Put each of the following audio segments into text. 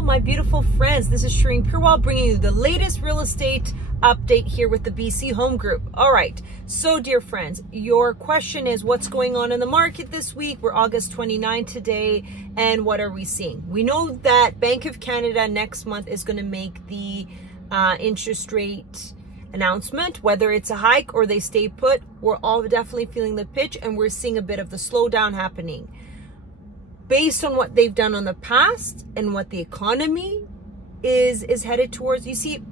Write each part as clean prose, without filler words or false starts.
all my beautiful friends. This is Shireen Purewal bringing you the latest real estate update here with the BC Home Group. All right, so dear friends, your question is what's going on in the market this week? We're August 29 today, and what are we seeing? We know that Bank of Canada next month is going to make the interest rate announcement, whether it's a hike or they stay put. We're all definitely feeling the pitch, and we're seeing a bit of the slowdown happening based on what they've done on the past and what the economy is headed towards. You see,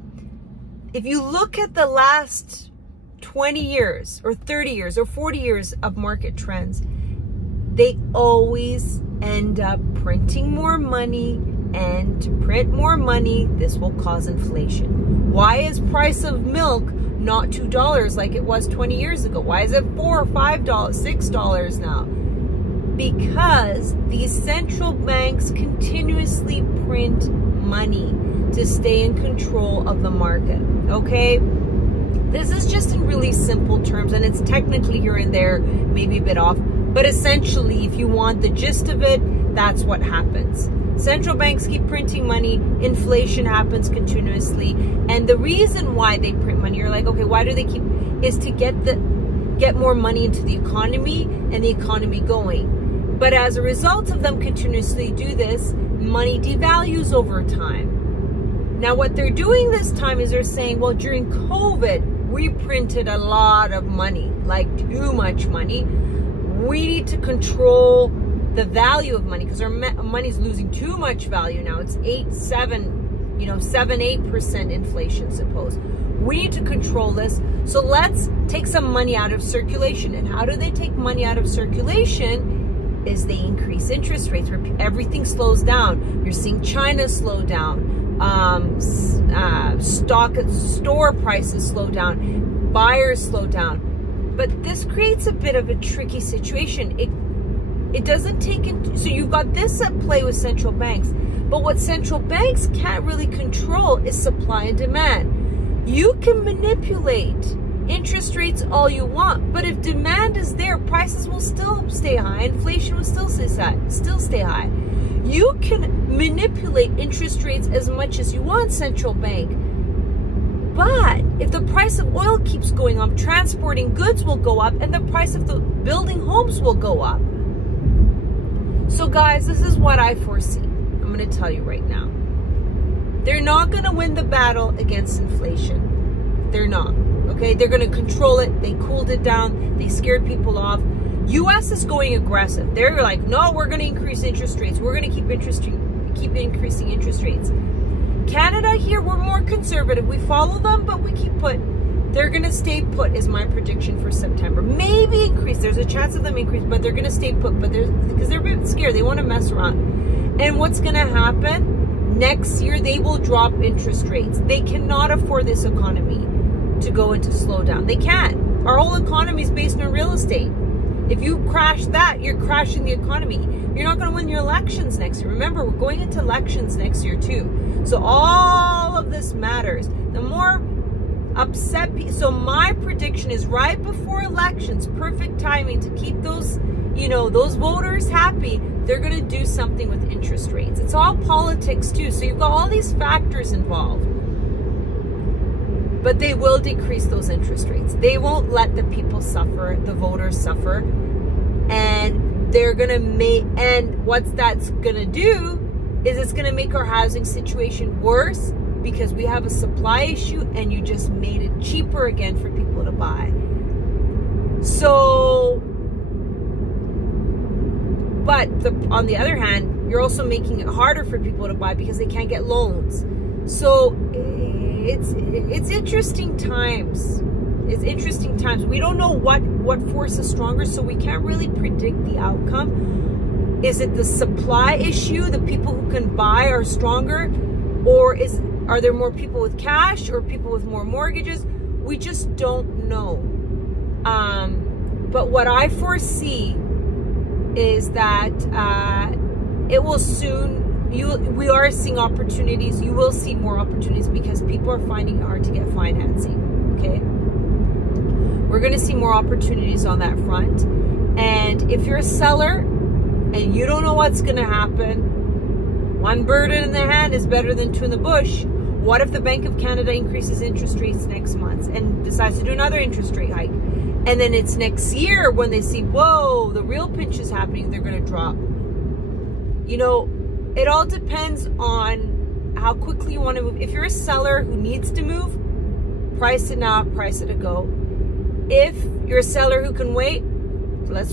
if you look at the last 20 years or 30 years or 40 years of market trends, they always end up printing more money, and to print more money, this will cause inflation. Why is price of milk not $2 like it was 20 years ago? Why is it $4 or $5, $6 now? Because these central banks continuously print money to stay in control of the market, okay? This is just in really simple terms, and it's technically here and there, maybe a bit off, but essentially, if you want the gist of it, that's what happens. Central banks keep printing money, inflation happens continuously, and the reason why they print money, you're like, okay, why do they keep, is to get more money into the economy and the economy going. But as a result of them continuously do this, money devalues over time. Now, what they're doing this time is they're saying, well, during COVID, we printed a lot of money, like too much money. We need to control the value of money because our money's losing too much value now. It's 7-8% inflation, suppose. We need to control this. So let's take some money out of circulation. And how do they take money out of circulation? Is they increase interest rates where everything slows down. You're seeing China slow down. Store prices slow down. Buyers slow down. But this creates a bit of a tricky situation. It doesn't take into, so you've got this at play with central banks, but what central banks can't really control is supply and demand. You can manipulate interest rates all you want, but if demand is there, prices will still stay high, inflation will still stay high. You can manipulate interest rates as much as you want, central bank, but if the price of oil keeps going up, transporting goods will go up, and the price of the building homes will go up. So guys, this is what I foresee. I'm going to tell you right now. They're not going to win the battle against inflation. They're not. Okay? They're going to control it. They cooled it down. They scared people off. US is going aggressive. They're like, no, we're going to increase interest rates. We're going to keep increasing interest rates. Canada here, we're more conservative. We follow them, but we keep put. They're going to stay put is my prediction for September. Maybe increase. There's a chance of them increase, but they're going to stay put. But because they're a bit scared. They want to mess around. And what's going to happen? Next year, they will drop interest rates. They cannot afford this economy to go into slowdown. They can't. Our whole economy is based on real estate. If you crash that, you're crashing the economy. You're not going to win your elections next year. Remember, we're going into elections next year too. So all of this matters. The more upset, so my prediction is right before elections, perfect timing to keep those, those voters happy. They're going to do something with interest rates. It's all politics too. So you've got all these factors involved. But they will decrease those interest rates. They won't let the people suffer, the voters suffer. And they're going to and what that's going to do is it's going to make our housing situation worse because we have a supply issue and you just made it cheaper again for people to buy. So, but on the other hand, you're also making it harder for people to buy because they can't get loans. So it's interesting times. It's interesting times. We don't know what force is stronger, so we can't really predict the outcome. Is it the supply issue? The people who can buy are stronger? Or are there more people with cash or people with more mortgages? We just don't know. But what I foresee is that it will soon, we are seeing opportunities. You will see more opportunities because people are finding it hard to get financing. Okay? We're going to see more opportunities on that front. And if you're a seller and you don't know what's going to happen, one bird in the hand is better than two in the bush. What if the Bank of Canada increases interest rates next month and decides to do another interest rate hike? And then it's next year when they see, whoa, the real pinch is happening, they're going to drop. You know, it all depends on how quickly you want to move. If you're a seller who needs to move, price it now, price it a go. If you're a seller who can wait, let's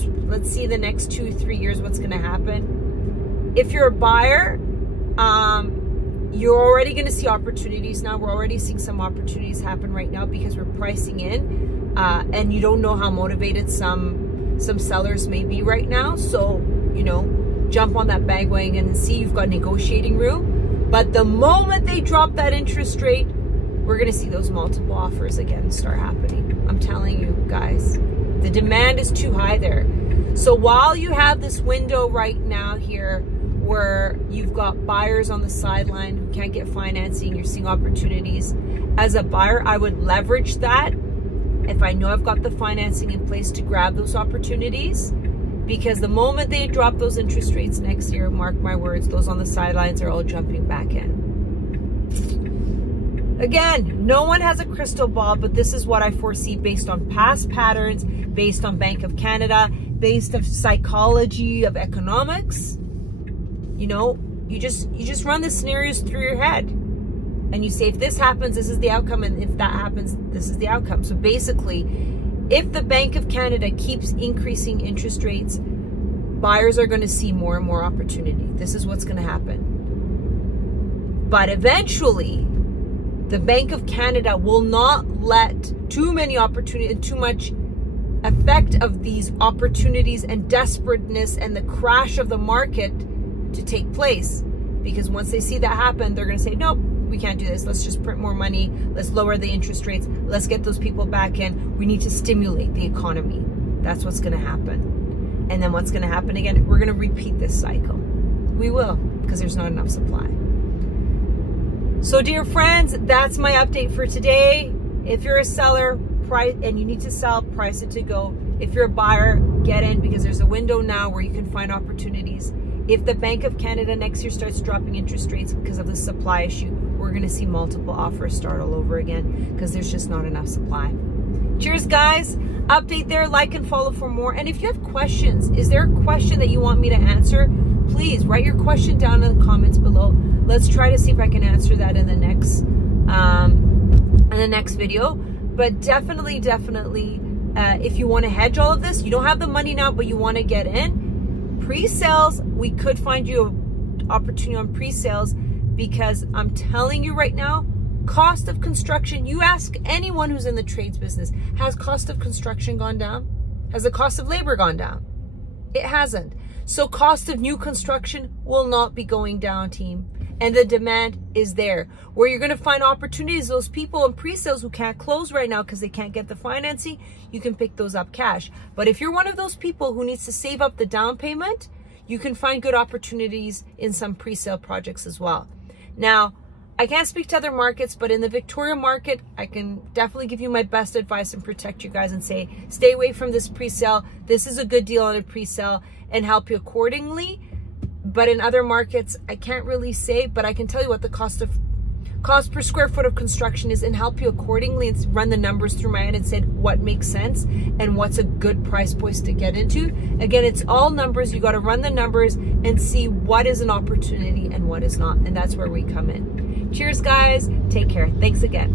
see the next 2-3 years what's going to happen. If you're a buyer, you're already going to see opportunities now. We're already seeing some opportunities happen right now because we're pricing in, and you don't know how motivated some sellers may be right now. So, you know, jump on that bandwagon and see you've got negotiating room. But the moment they drop that interest rate, we're going to see those multiple offers again start happening. I'm telling you guys, the demand is too high there. So while you have this window right now here where you've got buyers on the sideline who can't get financing, you're seeing opportunities. As a buyer, I would leverage that if I know I've got the financing in place to grab those opportunities, because the moment they drop those interest rates next year, mark my words, those on the sidelines are all jumping back in. Again, no one has a crystal ball, but this is what I foresee based on past patterns, based on Bank of Canada, based on psychology of economics. You know, you just run the scenarios through your head and you say, if this happens, this is the outcome, and if that happens, this is the outcome. So basically, if the Bank of Canada keeps increasing interest rates, buyers are going to see more and more opportunity. This is what's going to happen. But eventually, the Bank of Canada will not let too many opportunities and too much effect of these opportunities and desperateness and the crash of the market to take place. Because once they see that happen, they're going to say, nope, we can't do this. Let's just print more money. Let's lower the interest rates. Let's get those people back in. We need to stimulate the economy. That's what's going to happen. And then what's going to happen again? We're going to repeat this cycle. We will, because there's not enough supply. So dear friends, that's my update for today. If you're a seller, price, and you need to sell, price it to go. If you're a buyer, get in, because there's a window now where you can find opportunities. If the Bank of Canada next year starts dropping interest rates because of the supply issue, we're going to see multiple offers start all over again because there's just not enough supply. Cheers, guys. Update there, like and follow for more. And if you have questions, is there a question that you want me to answer? Please write your question down in the comments below. Let's try to see if I can answer that in the next video. But definitely, if you want to hedge all of this, you don't have the money now, but you want to get in. Pre-sales, we could find you an opportunity on pre-sales, because I'm telling you right now, cost of construction, you ask anyone who's in the trades business, has cost of construction gone down? Has the cost of labor gone down? It hasn't. So cost of new construction will not be going down, team. And the demand is there. Where you're going to find opportunities, those people in pre-sales who can't close right now because they can't get the financing, you can pick those up cash. But if you're one of those people who needs to save up the down payment, you can find good opportunities in some pre-sale projects as well. Now, I can't speak to other markets, but in the Victoria market, I can definitely give you my best advice and protect you guys and say, stay away from this pre-sale. This is a good deal on a pre-sale, and help you accordingly. But in other markets, I can't really say, but I can tell you what the cost per square foot of construction is and help you accordingly, and run the numbers through my head and said what makes sense and what's a good price point to get into. Again, it's all numbers. You got to run the numbers and see what is an opportunity and what is not. And that's where we come in. Cheers, guys. Take care. Thanks again.